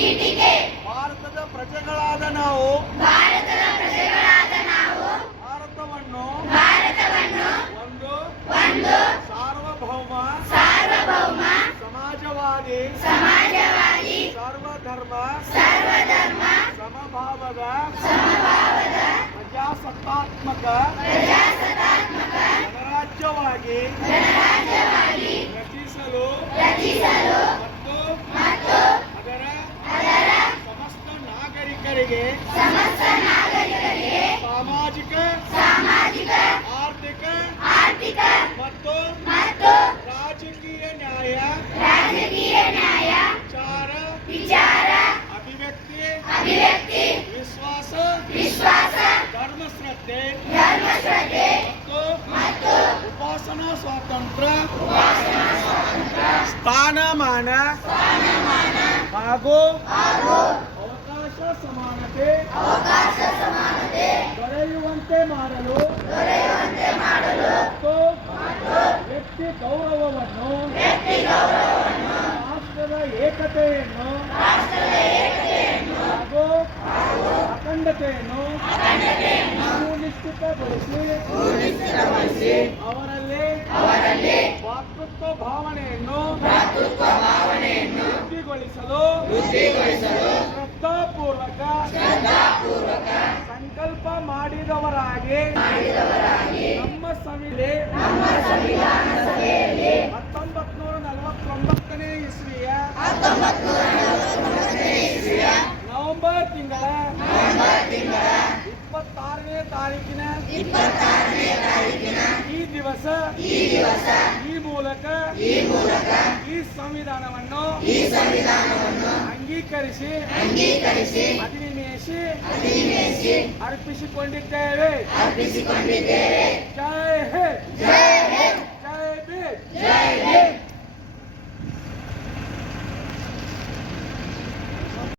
ಭಾರತದ ಪ್ರಜೆಗಳಾದ ನಾವು. ಭಾರತದ ಪ್ರಜೆಗಳಾದ ನಾವು. ಭಾರತವನ್ನು ಭಾರತವನ್ನು ಒಂದು ಒಂದು ಸಾರ್ವಭೌಮ ಸಾರ್ವಭೌಮ ಸಮಾಜವಾದಿ ಸಮಾಜವಾದಿ ಸರ್ವಧರ್ಮ ಸರ್ವಧರ್ಮ ಸಮಭಾವದ ಸಮಭಾವದ ಪ್ರಜಾಸತ್ತಾತ್ಮಕ ಪ್ರಜಾಸತ್ತಾತ್ಮಕ ಗಣರಾಜ್ಯವಾಗಿ ಗಣರಾಜ್ಯವಾಗಿ ರಚಿಸಲು ರಚಿಸಲು ನಾಗರಿಕರಿಗೆ ಸಮಸ್ತ ನಾಗರಿಕರಿಗೆ ಸಾಮಾಜಿಕ ಸಾಮಾಜಿಕ ಆರ್ಥಿಕ ಆರ್ಥಿಕ ಮತ್ತು ಮತ್ತು ರಾಜಕೀಯ ನ್ಯಾಯ ರಾಜಕೀಯ ನ್ಯಾಯ ವಿಚಾರ ವಿಚಾರ ಅಭಿವ್ಯಕ್ತಿ ಅಭಿವ್ಯಕ್ತಿ ವಿಶ್ವಾಸ ವಿಶ್ವಾಸ ಧರ್ಮಶ್ರದ್ಧೆ ಧರ್ಮಶ್ರದ್ಧೆ ಮತ್ತು ಮತ್ತು ಉಪಾಸನಾ ಸ್ವಾತಂತ್ರ್ಯ ಸ್ಥಾನಮಾನ ಹಾಗೂ ಅವಕಾಶ ಸಮಾನತೆ ಅವಕಾಶ ಸಮಾನತೆ ದೊರೆಯುವಂತೆ ಮಾಡಲು ದೊರೆಯುವಂತೆ ಮಾಡಲು ಮತ್ತು ವ್ಯಕ್ತಿ ಗೌರವವನ್ನು ವ್ಯಕ್ತಿ ಗೌರವವನ್ನು ರಾಷ್ಟ್ರದ ಏಕತೆಯನ್ನು ರಾಷ್ಟ್ರದ ಏಕತೆಯನ್ನು ಹಾಗೂ ಅಖಂಡತೆಯನ್ನು ಸುನಿಶ್ಚಿತಗೊಳಿಸಿ ಸುನಿಶ್ಚಿತಗೊಳಿಸಿ ಅವರಲ್ಲಿ ಅವರಲ್ಲಿ ಭಾತೃತ್ವ ಭಾವನೆಯನ್ನು ಭಾತೃತ್ವ ಭಾವನೆಯನ್ನು ವೃದ್ಧಿಗೊಳಿಸಲು ವೃದ್ಧಿಗೊಳಿಸಲು ಶ್ರದ್ಧಾಪೂರ್ವಕ ಶ್ರದ್ಧಾಪೂರ್ವಕ ಸಂಕಲ್ಪ ಮಾಡಿದವರಾಗಿ ಮಾಡಿದವರಾಗಿ ನಮ್ಮ ಸಮಿತಿ ನಮ್ಮ ಸಂವಿಧಾನ ಸಭೆಯಲ್ಲಿ ಹತ್ತೊಂಬತ್ ನೂರ ನಲವತ್ತೊಂಬತ್ತನೇ ಇಸ್ವಿಯ ಇಸ್ವಿಯ ನವೆಂಬರ್ ತಿಂಗಳ ನವೆಂಬರ್ ತಿಂಗಳ ಇಪ್ಪತ್ತಾರನೇ ತಾರೀಕಿನ ಇಪ್ಪತ್ತಾರನೇ ತಾರೀಕಿನ ಈ ದಿವಸ ಈ ದಿವಸ ಈ ಮೂಲಕ ಈ ಮೂಲಕ ಈ ಸಂವಿಧಾನವನ್ನು ಈ ಸಂವಿಧಾನವನ್ನು ಅಂಗೀಕರಿಸಿ ಅಂಗೀಕರಿಸಿ ಅಧಿನಿವೇಶಿ ಅಧಿನಿವೇಶಿ ಅರ್ಪಿಸಿಕೊಂಡಿದ್ದೇವೆ. ಅರ್ಪಿಸಿಕೊಂಡಿದ್ದೇವೆ. ಜೈ